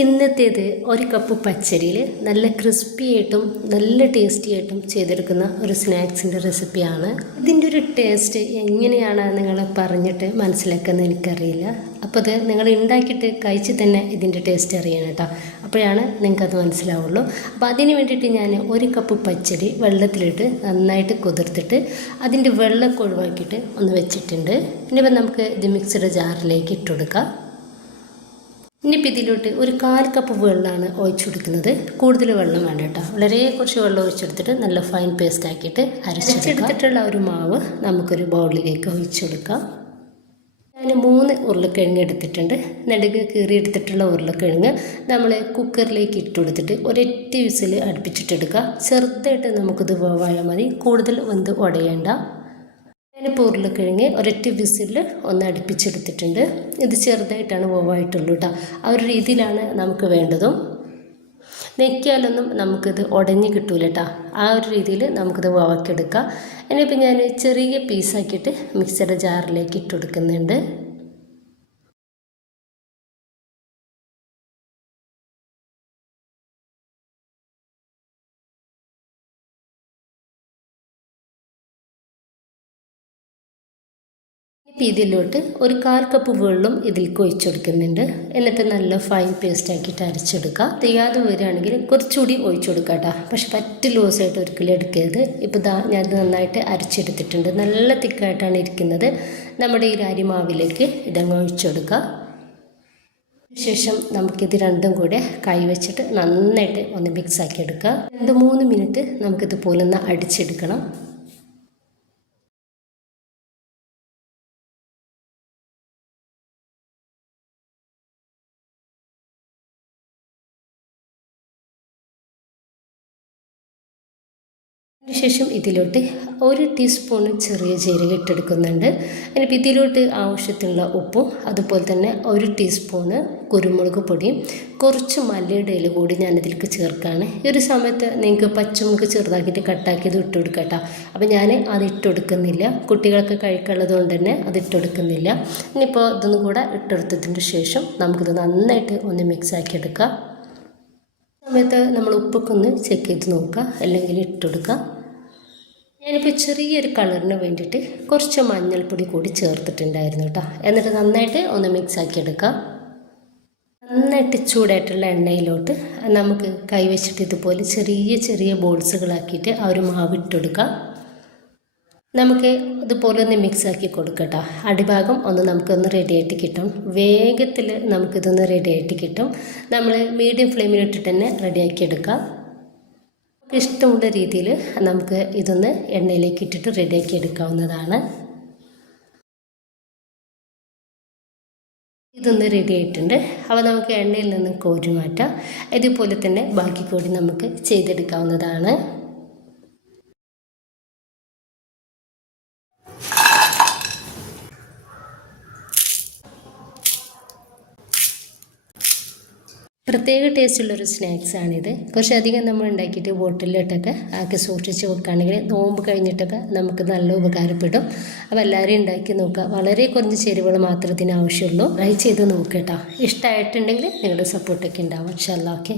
ഇന്നത്തേത് ഒരു കപ്പ് പച്ചരിയിൽ നല്ല ക്രിസ്പി ആയിട്ടും നല്ല ടേസ്റ്റി ആയിട്ടും ചെയ്തെടുക്കുന്ന ഒരു സ്നാക്സിൻ്റെ റെസിപ്പിയാണ്. ഇതിൻ്റെ ഒരു ടേസ്റ്റ് എങ്ങനെയാണ് നിങ്ങൾ പറഞ്ഞിട്ട് മനസ്സിലാക്കുന്നത് എനിക്കറിയില്ല. അപ്പോൾ അത് നിങ്ങൾ ഉണ്ടാക്കിയിട്ട് കഴിച്ച് തന്നെ ഇതിൻ്റെ ടേസ്റ്റ് അറിയണം കേട്ടോ. അപ്പോഴാണ് നിങ്ങൾക്കത് മനസ്സിലാവുള്ളൂ. അപ്പോൾ അതിന് വേണ്ടിയിട്ട് ഞാൻ ഒരു കപ്പ് പച്ചരി വെള്ളത്തിലിട്ട് നന്നായിട്ട് കുതിർത്തിട്ട് അതിൻ്റെ വെള്ളമൊക്കെ ഒഴിവാക്കിയിട്ട് ഒന്ന് വെച്ചിട്ടുണ്ട്. ഇനിയിപ്പോൾ നമുക്ക് ഇത് മിക്സിയുടെ ജാറിലേക്ക് ഇട്ട് കൊടുക്കാം. ഇനിയിപ്പോൾ ഇതിലോട്ട് ഒരു 1/4 കപ്പ് വെള്ളമാണ് ഒഴിച്ചു കൊടുക്കുന്നത്. കൂടുതൽ വെള്ളം വേണ്ട കേട്ടോ. വളരെ കുറച്ച് വെള്ളം ഒഴിച്ചെടുത്തിട്ട് നല്ല ഫൈൻ പേസ്റ്റ് ആക്കിയിട്ട് അരച്ചെടുത്തിട്ടുള്ള ഒരു മാവ് നമുക്കൊരു ബൗളിലേക്ക് ഒഴിച്ചു കൊടുക്കാം. ഞാൻ 3 ഉരുളക്കിഴങ്ങ് എടുത്തിട്ടുണ്ട്. നെടുക് കീറിയെടുത്തിട്ടുള്ള ഉരുളക്കിഴങ്ങ് നമ്മൾ കുക്കറിലേക്ക് ഇട്ട് കൊടുത്തിട്ട് ഒരൊറ്റ വിസിൽ അടുപ്പിച്ചിട്ടെടുക്കുക. ചെറുതായിട്ട് നമുക്കിത് വേവായാൽ മതി, കൂടുതൽ വെന്ത് ഉടയേണ്ട. ഞാനിപ്പോൾ ഉരുളക്കിഴങ്ങ് ഒരൊറ്റ വിസിൽ ഒന്ന് അടുപ്പിച്ചെടുത്തിട്ടുണ്ട്. ഇത് ചെറുതായിട്ടാണ് വേവായിട്ടുള്ളൂ കേട്ടോ. ആ ഒരു രീതിയിലാണ് നമുക്ക് വേണ്ടതും. നെക്കിയാലൊന്നും നമുക്കിത് ഉടഞ്ഞ് കിട്ടൂല കേട്ടോ. ആ ഒരു രീതിയിൽ നമുക്കിത് വേവാക്കിയെടുക്കാം. ഇനിയിപ്പോൾ ഞാൻ ചെറിയ പീസാക്കിയിട്ട് മിക്സിയുടെ ജാറിലേക്ക് ഇട്ട് കൊടുക്കുന്നുണ്ട്. ഇപ്പം ഇതിലോട്ട് ഒരു 1/4 കപ്പ് വെള്ളം ഇതിലേക്ക് ഒഴിച്ചു കൊടുക്കുന്നുണ്ട്. എന്നിട്ട് നല്ല ഫൈൻ പേസ്റ്റ് ആക്കിയിട്ട് അരച്ചെടുക്കുക. ചെയ്യാതെ വരികയാണെങ്കിൽ കുറച്ചുകൂടി ഒഴിച്ചു കൊടുക്കുക കേട്ടോ. പക്ഷെ പറ്റ് ലൂസായിട്ട് ഒരിക്കലും എടുക്കരുത്. ഇപ്പോൾ ഞാൻ നന്നായിട്ട് അരച്ചെടുത്തിട്ടുണ്ട്. നല്ല തിക്കായിട്ടാണ് ഇരിക്കുന്നത്. നമ്മുടെ ഈ അരിമാവിലേക്ക് ഇതങ്ങ് ഒഴിച്ചു കൊടുക്കുക. ശേഷം നമുക്കിത് രണ്ടും കൂടെ കൈ വെച്ചിട്ട് നന്നായിട്ട് ഒന്ന് മിക്സ് ആക്കി എടുക്കുക. 2-3 മിനിറ്റ് നമുക്കിതുപോലെ ഒന്ന് അടിച്ചെടുക്കണം. അതിനുശേഷം ഇതിലോട്ട് 1 ടീസ്പൂൺ ചെറിയ ജീരകം ഇട്ടെടുക്കുന്നുണ്ട്. ഇനിയിപ്പോൾ ഇതിലോട്ട് ആവശ്യത്തിനുള്ള ഉപ്പും അതുപോലെ തന്നെ 1 ടീസ്പൂണ് കുരുമുളക് പൊടിയും കുറച്ച് മല്ലിയുടെ ഇല കൂടി ഞാനിതിലേക്ക് ചേർക്കുകയാണ്. ഈ ഒരു സമയത്ത് നിങ്ങൾക്ക് പച്ചമുളക് ചെറുതാക്കിയിട്ട് കട്ടാക്കിയത് ഇട്ട് കൊടുക്കുക കേട്ടോ. അപ്പോൾ ഞാൻ അത് ഇട്ടെടുക്കുന്നില്ല, കുട്ടികൾക്ക് കഴിക്കാനുള്ളത് കൊണ്ട് തന്നെ അത് ഇട്ടെടുക്കുന്നില്ല. ഇനിയിപ്പോൾ ഇതൊന്നും കൂടെ ഇട്ടെടുത്തതിന് ശേഷം നമുക്കിത് നന്നായിട്ട് ഒന്ന് മിക്സ് ആക്കി എടുക്കാം. സമയത്ത് നമ്മൾ ഉപ്പൊക്കെ ഒന്ന് ചെക്ക് ചെയ്ത് നോക്കുക, അല്ലെങ്കിൽ ഇട്ടെടുക്കുക. ഞാനിപ്പോൾ ചെറിയൊരു കളറിന് വേണ്ടിയിട്ട് കുറച്ച് മഞ്ഞൾപ്പൊടി കൂടി ചേർത്തിട്ടുണ്ടായിരുന്നു കേട്ടോ. എന്നിട്ട് നന്നായിട്ട് ഒന്ന് മിക്സ് ആക്കി എടുക്കുക. നന്നായിട്ട് ചൂടായിട്ടുള്ള എണ്ണയിലോട്ട് നമുക്ക് കൈവച്ചിട്ട് ഇതുപോലെ ചെറിയ ചെറിയ ബോൾസുകളാക്കിയിട്ട് ആ ഒരു മാവ് ഇട്ടെടുക്കുക. നമുക്ക് ഇതുപോലെ ഒന്ന് മിക്സ് ആക്കി കൊടുക്കട്ടോ. അടിഭാഗം ഒന്ന് നമുക്കൊന്ന് റെഡി ആയിട്ട് കിട്ടും. വേഗത്തിൽ നമുക്കിതൊന്ന് റെഡി ആയിട്ട് കിട്ടും. നമ്മൾ മീഡിയം ഫ്ലെയിമിലിട്ടിട്ട് തന്നെ റെഡിയാക്കി എടുക്കാം. ഇഷ്ടമുള്ള രീതിയിൽ നമുക്ക് ഇതൊന്ന് എണ്ണയിലേക്ക് ഇട്ടിട്ട് റെഡിയാക്കി എടുക്കാവുന്നതാണ്. ഇതൊന്ന് റെഡി ആയിട്ടുണ്ട്. അപ്പോൾ നമുക്ക് എണ്ണയിൽ നിന്ന് കോരി മാറ്റാം. ഇതുപോലെ തന്നെ ബാക്കി കൂടി നമുക്ക് ചെയ്തെടുക്കാവുന്നതാണ്. പ്രത്യേക ടേസ്റ്റുള്ളൊരു സ്നാക്സാണിത്. കുറച്ചധികം നമ്മൾ ഉണ്ടാക്കിയിട്ട് ബോട്ടിലിട്ടൊക്കെ ആക്കി സൂക്ഷിച്ച് വെക്കുകയാണെങ്കിൽ നോമ്പ് കഴിഞ്ഞിട്ടൊക്കെ നമുക്ക് നല്ല ഉപകാരപ്പെടും. അപ്പോൾ എല്ലാവരും ഉണ്ടാക്കി നോക്കുക. വളരെ കുറഞ്ഞ ചേരുവകൾ മാത്രമേ ഇതിന് ആവശ്യമുള്ളൂ. ട്രൈ ചെയ്ത് നോക്കുക കേട്ടോ. ഇഷ്ടമായിട്ടുണ്ടെങ്കിൽ നിങ്ങളുടെ സപ്പോർട്ടൊക്കെ ഉണ്ടാവും. ഇൻഷാ അല്ലാഹ്. ഓക്കെ.